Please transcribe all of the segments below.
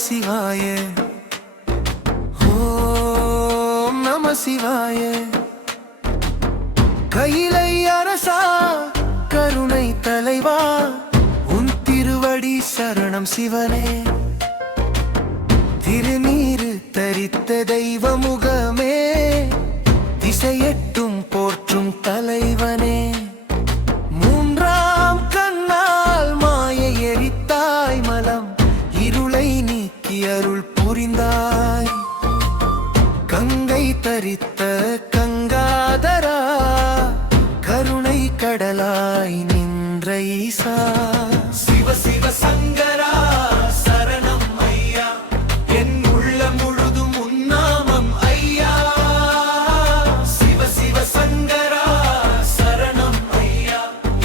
சிவாய, ஓம் நம சிவாய. கையிலை அரசா கருணை தலைவா, உன் திருவடி சரணம் சிவனே. திருநீரு தரித்த தெய்வ முகமே, திசையெட்டும் போற்றும் தலைவனே. மூன்றாம் கண்ணால் மாயை எரித்தாய், மலம் இருளை நீக்கி அருள் புரிந்தாய். கங்கை தரித்த கங்காதரா, கருணை கடலாய் நின்ற ஈசா. சிவ சிவ சங்கரா சரணம் ஐயா, என் உள்ள முழுதும் உன்னாமம் ஐயா. சிவ சிவ சங்கரா சரணம் ஐயா,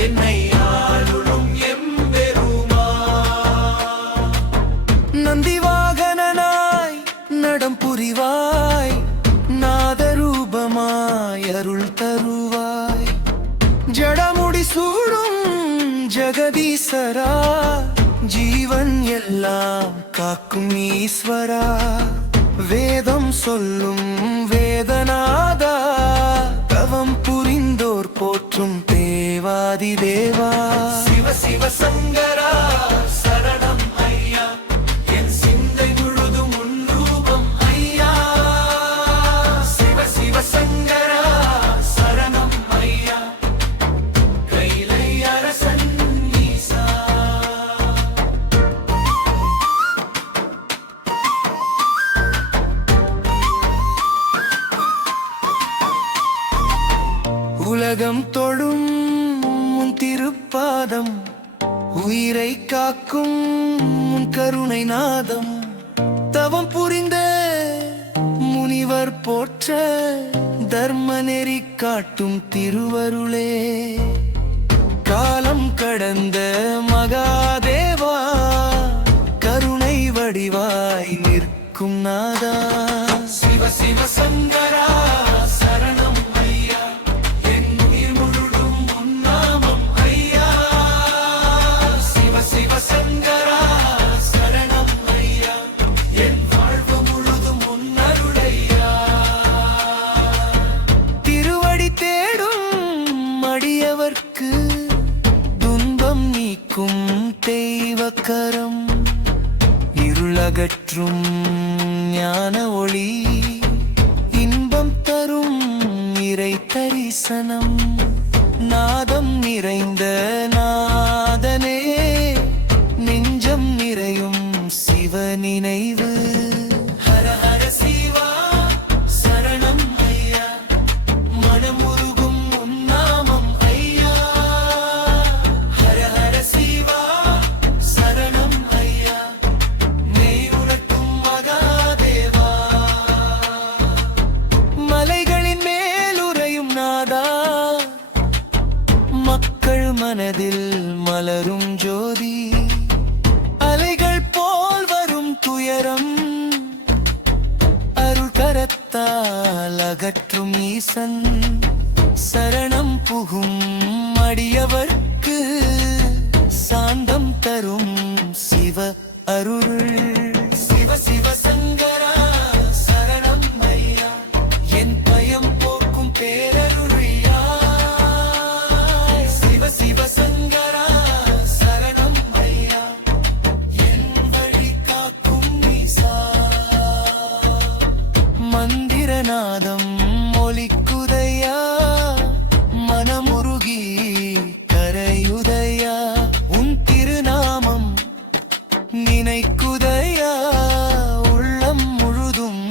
என்னை ஆளும் எம்பெருமா. நந்தி வாகனனாய் நடம் புரிவாய், நாதரூபமாய் அருள் தருவாய். ஜடமுடி சூடும் ஜெகதீசரா, ஜீவன் எல்லாம் காக்கும் ஈஸ்வரா. வேதம் சொல்லும் வேதநாதா, தவம் புரிந்தோர் போற்றும் தேவாதி தேவா. சிவ சிவ சங்கரா சரணம் ஐயா, என் சிந்தை முழுதும் உன் ரூபம் ஐயா. சிவ சிவ சங்கரா சரணம் ஐயா, கையிலை அரசன் ஈசா. உலகம் தொழும் உன் திருப்பாதம், உயிரை காக்கும் உன் கருணை நாதம். தவம் புரிந்த முனிவர் போற்ற, தர்ம நெறி காட்டும் திருவருளே. காலம் கடந்த மகாதேவா, கருணை வடிவாய் நிற்கும் நாதா. சிவ சிவ சங்கரா சரணம் ஐயா, என் உயிர் முழுதும் உன்னாமம் ஐயா. சிவ சிவ சங்கரா சரணம் ஐயா, என் வாழ்வு முழுதும் உன் அருளையா. திருவடி தேடும் அடியவர்க்கு, துன்பம் நீக்கும் தெய்வக்கரம். இருளகற்றும் ஞான ஒளி, இன்பம் தரும் இறை தரிசனம். நாதம் நிறைந்த நாதனே, நெஞ்சம் நிறையும் சிவ நினைவு. ஹர ஹர சிவா சரணம் ஐயா, மனமுருகும் உன் நாமம் ஐயா. ஹர ஹர சிவா சரணம் ஐயா, மெய் உணர்த்தும் மகாதேவா. மலைகளின் மேலுறையும் நாதா, மக்கள் மனதில் மலரும் ஜோதி. அலைகள் போல் வரும் துயரம், அருள் கரத்தால் அகற்றும் ஈசன். சரணம் புகும் அடியவர்க்கு, சாந்தம் தரும் சிவ அருள். சிவ சிவ சங்கரா சரணம் ஐயா, என் பயம் போக்கும் பேரருளியா. சிவ சிவ சங்கரா சரணம் ஐயா, என் வழி காக்கும் ஈசா. மந்திரநாதம் ஒலிக்குதையா, மனமுருகி கரையுதையா. உன் திருநாமம் நினைக்குதையா, உள்ளம் முழுதும்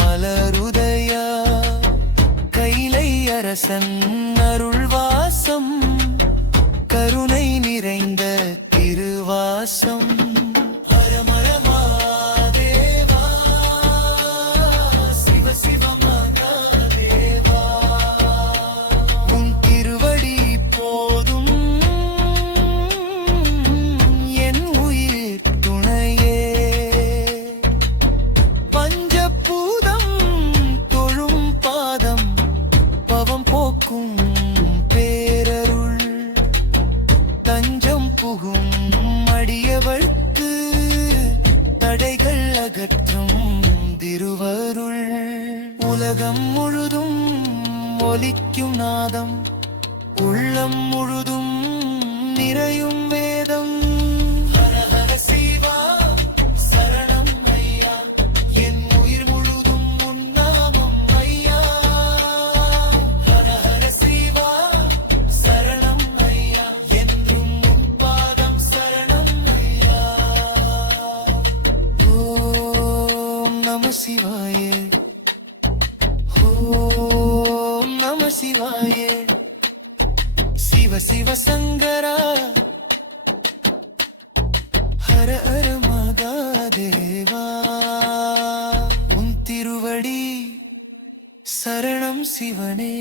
மலருதையா. கையிலை அரசன் அருள்வாசம், கருணை நிறைந்த திருவாசம். ஹரமர மகாதேவா, சிவ சிவ மகாதேவா. உன் திருவடி போதும் என் உயிர் துணையே. பஞ்சபூதம் தொழும் பாதம், பவம் போக்கும் உலகம் முழுதும் ஒலிக்கும் நாதம், உள்ளம் முழுதும் நிறையும் வேதம். ஹர ஹர சிவா சரணம் ஐயா, என் உயிர் முழுதும் உன் நாமம் ஐயா. ஹர ஹர சிவா சரணம் ஐயா, என்றும் உன் பாதம் சரணம் ஐயா. ஓம் நம சிவாய, ஓம் நம சிவாய. சிவ சிவ சங்கரா, ஹர ஹர மகாதேவா. உன் திருவடி சரணம் சிவனே.